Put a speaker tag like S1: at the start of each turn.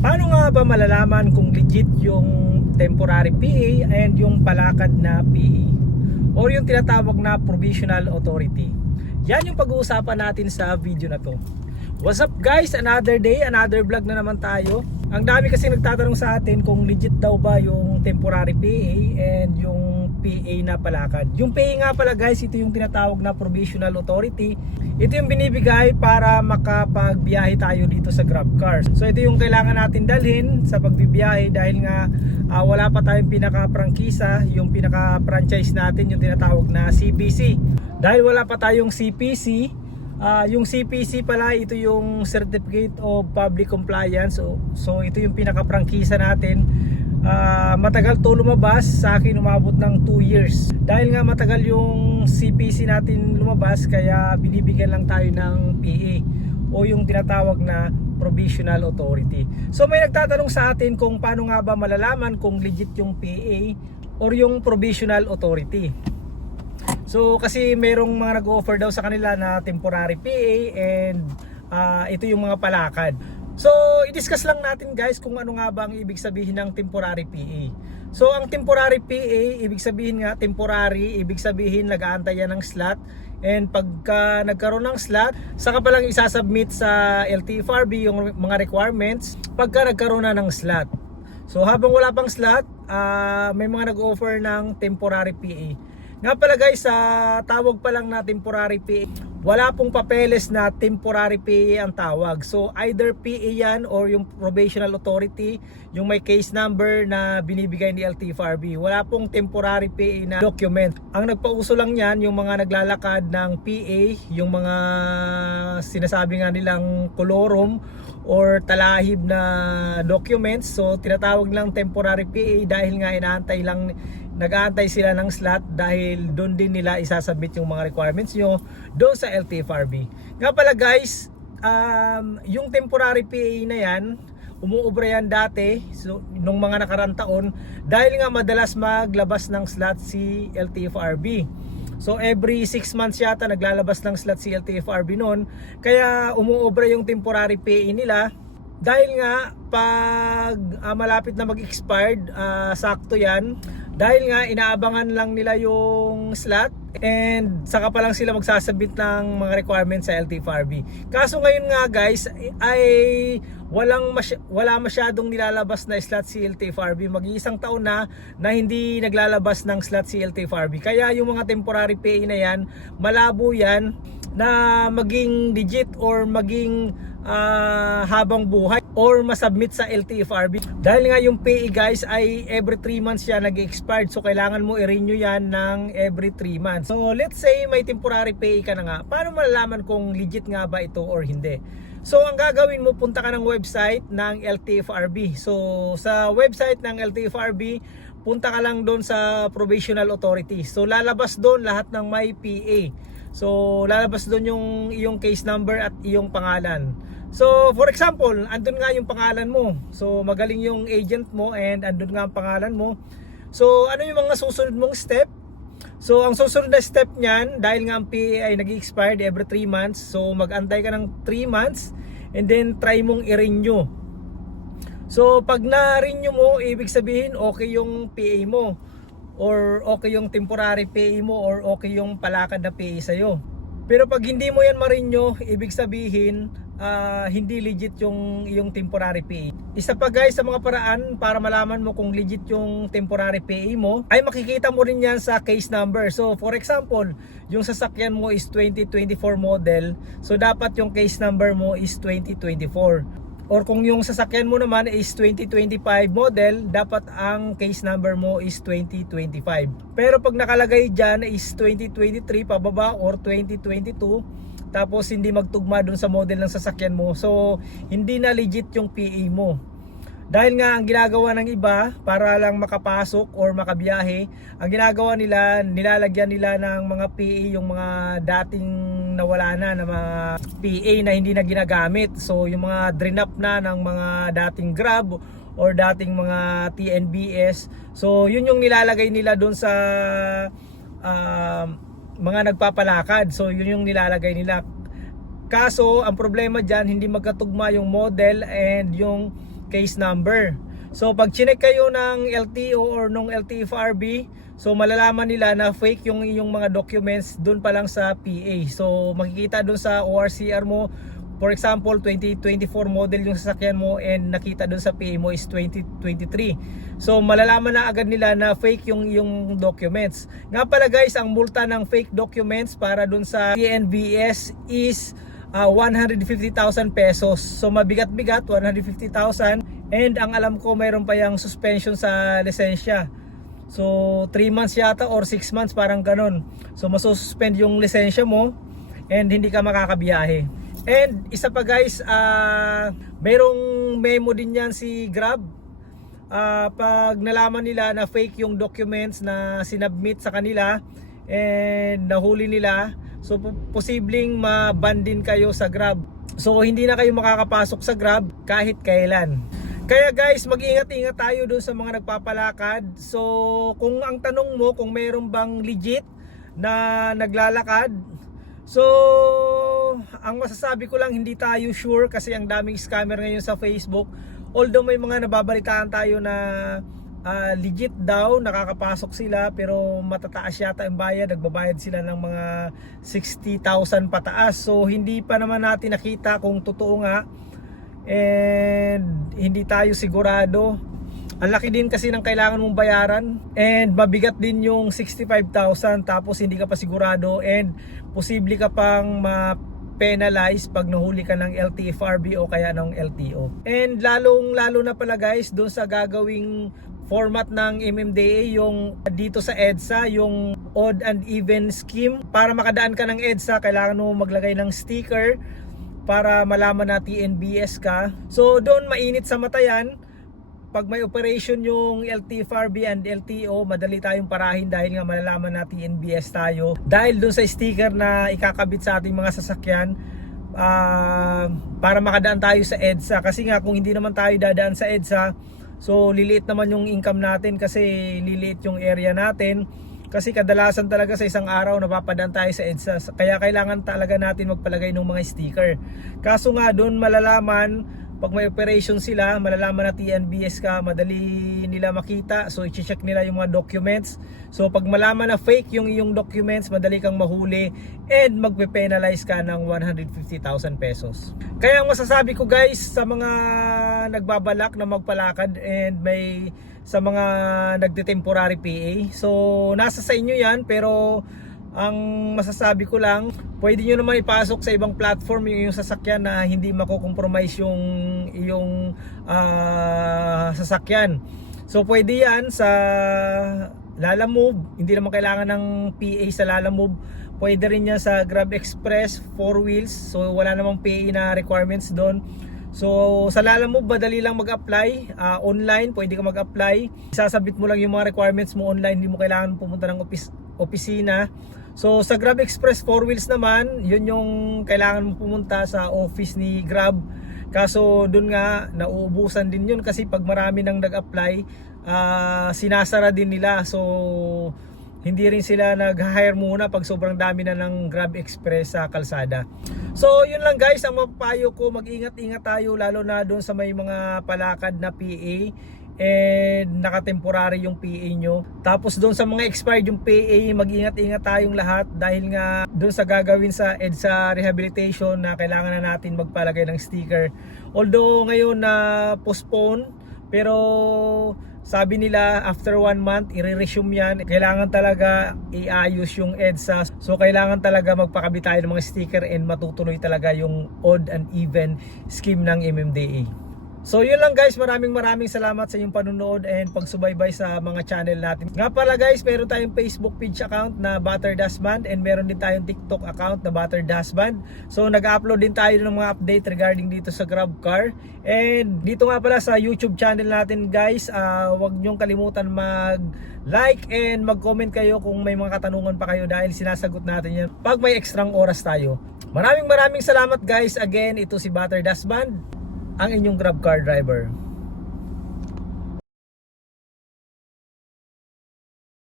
S1: Paano nga ba malalaman kung legit yung temporary PA and yung palakad na PA? Or yung tinatawag na provisional authority? Yan yung pag-uusapan natin sa video na to. What's up guys? Another day, another vlog na naman tayo. Ang dami kasi nagtatanong sa atin kung legit daw ba yung temporary PA and yung PA na palakad. Yung PA nga pala guys, ito yung tinatawag na provisional authority. Ito yung binibigay para makapagbiyahe tayo dito sa Grab Cars. So ito yung kailangan natin dalhin sa pagbibiyahe dahil nga ah, wala pa tayong pinaka-prangkisa, yung pinaka-franchise natin, yung tinatawag na CPC. Dahil wala pa tayong CPC, Ah, yung CPC pala, ito yung Certificate of Public Compliance. So, so ito yung pinaka-prangkisa natin. Ah, matagal to lumabas, sa akin umabot ng 2 years. Dahil nga matagal yung CPC natin lumabas, kaya binibigyan lang tayo ng PA o yung tinatawag na Provisional Authority. So may nagtatanong sa atin kung paano nga ba malalaman kung legit yung PA or yung Provisional Authority. So kasi merong mga nag-offer daw sa kanila na temporary PA and ah, ito yung mga palakad. So i-discuss lang natin guys kung ano nga ba ang ibig sabihin ng temporary PA. So ang temporary PA, ibig sabihin nga temporary, ibig sabihin nag-aantay yan ng slot and pagka nagkaroon ng slot, saka pa lang isasubmit sa LTFRB yung mga requirements pagka nagkaroon na ng slot. So habang wala pang slot, ah, may mga nag-offer ng temporary PA. Nga pala guys, sa tawag pa lang na temporary PA, wala pong papeles na temporary PA ang tawag. So either PA yan or yung probational authority, yung may case number na binibigay ni LTFRB. Wala pong temporary PA na document. Ang nagpauso lang yan, yung mga naglalakad ng PA, yung mga sinasabi nga nilang kolorum or talahib na documents. So tinatawag lang temporary PA dahil nga inaantay lang nag-aantay sila ng slot dahil doon din nila isasubmit yung mga requirements nyo doon sa LTFRB. Nga pala guys, um, yung temporary PA na yan, umuubra yan dati so, nung mga nakarang taon dahil nga madalas maglabas ng slot si LTFRB. So every 6 months yata naglalabas ng slot si LTFRB noon. Kaya umuobra yung temporary PA nila dahil nga pag ah, malapit na mag-expired, ah, sakto yan. Dahil nga inaabangan lang nila yung slot and saka pa lang sila magsasabit ng mga requirements sa LTFRB. Kaso ngayon nga guys ay walang masy- wala masyadong nilalabas na slot si LTFRB. Mag-iisang taon na na hindi naglalabas ng slot si LTFRB. Kaya yung mga temporary PA na yan, malabo yan na maging legit or maging ah, habang buhay or masubmit sa LTFRB. Dahil nga yung PA guys ay every 3 months siya nag-expired so kailangan mo i-renew yan ng every 3 months. So let's say may temporary PA ka na nga, paano malalaman kung legit nga ba ito or hindi? So ang gagawin mo, punta ka ng website ng LTFRB. So sa website ng LTFRB, punta ka lang doon sa provisional authority. So lalabas doon lahat ng may PA. So lalabas doon yung iyong case number at iyong pangalan. So for example, andun nga yung pangalan mo. So magaling yung agent mo and andun nga ang pangalan mo. So ano yung mga susunod mong step? So ang susunod na step niyan dahil nga ang PA ay nag-expired every 3 months. So mag-antay ka ng 3 months and then try mong i-renew. So pag na-renew mo, ibig sabihin okay yung PA mo or okay yung temporary PA mo or okay yung palakad na PA sa'yo. Pero pag hindi mo yan ma-renew, ibig sabihin ah, hindi legit yung yung temporary PA. Isa pa guys sa mga paraan para malaman mo kung legit yung temporary PA mo ay makikita mo rin yan sa case number. So for example, yung sasakyan mo is 2024 model, so dapat yung case number mo is 2024. Or kung yung sasakyan mo naman is 2025 model, dapat ang case number mo is 2025. Pero pag nakalagay dyan is 2023 pababa or 2022, tapos hindi magtugma dun sa model ng sasakyan mo, so hindi na legit yung PA mo. Dahil nga ang ginagawa ng iba para lang makapasok or makabiyahe, ang ginagawa nila, nilalagyan nila ng mga PA yung mga dating nawala na na mga PA na hindi na ginagamit. So yung mga drain up na ng mga dating Grab or dating mga TNBS. So yun yung nilalagay nila doon sa um, mga nagpapalakad. So yun yung nilalagay nila. Kaso ang problema dyan hindi magkatugma yung model and yung case number. So pag chinek kayo ng LTO or nung LTFRB, so malalaman nila na fake yung yung mga documents doon pa lang sa PA. So makikita doon sa ORCR mo, for example, 2024 model yung sasakyan mo and nakita doon sa PA mo is 2023. So malalaman na agad nila na fake yung yung documents. Nga pala guys, ang multa ng fake documents para doon sa PNBS is ah, 150,000 pesos. So mabigat-bigat, 150,000. And ang alam ko mayroon pa yung suspension sa lisensya. So 3 months yata or 6 months parang ganun. So masususpend yung lisensya mo and hindi ka makakabiyahe. And isa pa guys, ah mayroong memo din yan si Grab. Ah, pag nalaman nila na fake yung documents na sinubmit sa kanila and nahuli nila, so po- posibleng ma-ban din kayo sa Grab. So hindi na kayo makakapasok sa Grab kahit kailan. Kaya guys, mag-ingat-ingat tayo doon sa mga nagpapalakad. So kung ang tanong mo kung mayroon bang legit na naglalakad, so ang masasabi ko lang hindi tayo sure kasi ang daming scammer ngayon sa Facebook. Although may mga nababalitaan tayo na ah, legit daw nakakapasok sila pero matataas yata ang bayad, nagbabayad sila ng mga 60,000 pataas. So hindi pa naman natin nakita kung totoo nga and hindi tayo sigurado. Ang laki din kasi ng kailangan mong bayaran and mabigat din yung 65,000 tapos hindi ka pa sigurado and posible ka pang ma penalize pag nahuli ka ng LTFRB o kaya ng LTO. And lalong lalo na pala guys doon sa gagawing format ng MMDA yung dito sa EDSA yung odd and even scheme para makadaan ka ng EDSA kailangan mo maglagay ng sticker para malaman na TNBS ka. So doon mainit sa mata yan. Pag may operation yung LTFRB and LTO, madali tayong parahin dahil nga malalaman na TNBS tayo. Dahil doon sa sticker na ikakabit sa ating mga sasakyan, ah, para makadaan tayo sa EDSA. Kasi nga kung hindi naman tayo dadaan sa EDSA, so liliit naman yung income natin kasi liliit yung area natin. Kasi kadalasan talaga sa isang araw napapadaan tayo sa EDSA. Kaya kailangan talaga natin magpalagay ng mga sticker. Kaso nga doon malalaman pag may operation sila, malalaman na TNBS ka, madali nila makita. So i-check nila yung mga documents. So pag malaman na fake yung iyong documents, madali kang mahuli and magpe-penalize ka ng 150,000 pesos. Kaya ang masasabi ko guys sa mga nagbabalak na magpalakad and may sa mga nagte-temporary PA. So nasa sa inyo 'yan pero ang masasabi ko lang, pwede nyo naman ipasok sa ibang platform yung, yung sasakyan na hindi mako-compromise yung yung ah, sasakyan. So pwede yan sa Lala Move, hindi naman kailangan ng PA sa Lala Move. Pwede rin yan sa Grab Express, 4 wheels. So wala namang PA na requirements doon. So sa Lala Move, madali lang mag-apply. Ah, online, pwede ka mag-apply. Sasabit mo lang yung mga requirements mo online. Hindi mo kailangan pumunta ng opis- opisina. So sa Grab Express 4 wheels naman, yun yung kailangan mo pumunta sa office ni Grab. Kaso doon nga nauubusan din yun kasi pag marami nang nag-apply, ah, sinasara din nila. So hindi rin sila nag-hire muna pag sobrang dami na ng Grab Express sa kalsada. So yun lang guys, ang mapapayo ko, mag-ingat-ingat tayo lalo na doon sa may mga palakad na PA and nakatemporary yung PA nyo. Tapos doon sa mga expired yung PA, mag-ingat-ingat tayong lahat dahil nga doon sa gagawin sa EDSA rehabilitation na kailangan na natin magpalagay ng sticker. Although ngayon na postpone, pero sabi nila after one month i-resume yan. Kailangan talaga iayos yung EDSA. So kailangan talaga magpakabit tayo ng mga sticker and matutuloy talaga yung odd and even scheme ng MMDA So yun lang guys, maraming maraming salamat sa inyong panunood and pagsubaybay sa mga channel natin. Nga pala guys, meron tayong Facebook page account na Butter Dasband and meron din tayong TikTok account na Butter Dasband. So nag-upload din tayo ng mga update regarding dito sa Grab Car. And dito nga pala sa YouTube channel natin guys, uh, huwag niyong kalimutan mag like and mag-comment kayo kung may mga katanungan pa kayo dahil sinasagot natin yan pag may ekstrang oras tayo. Maraming maraming salamat guys. Again, ito si Butter Dasband ang inyong grab car driver.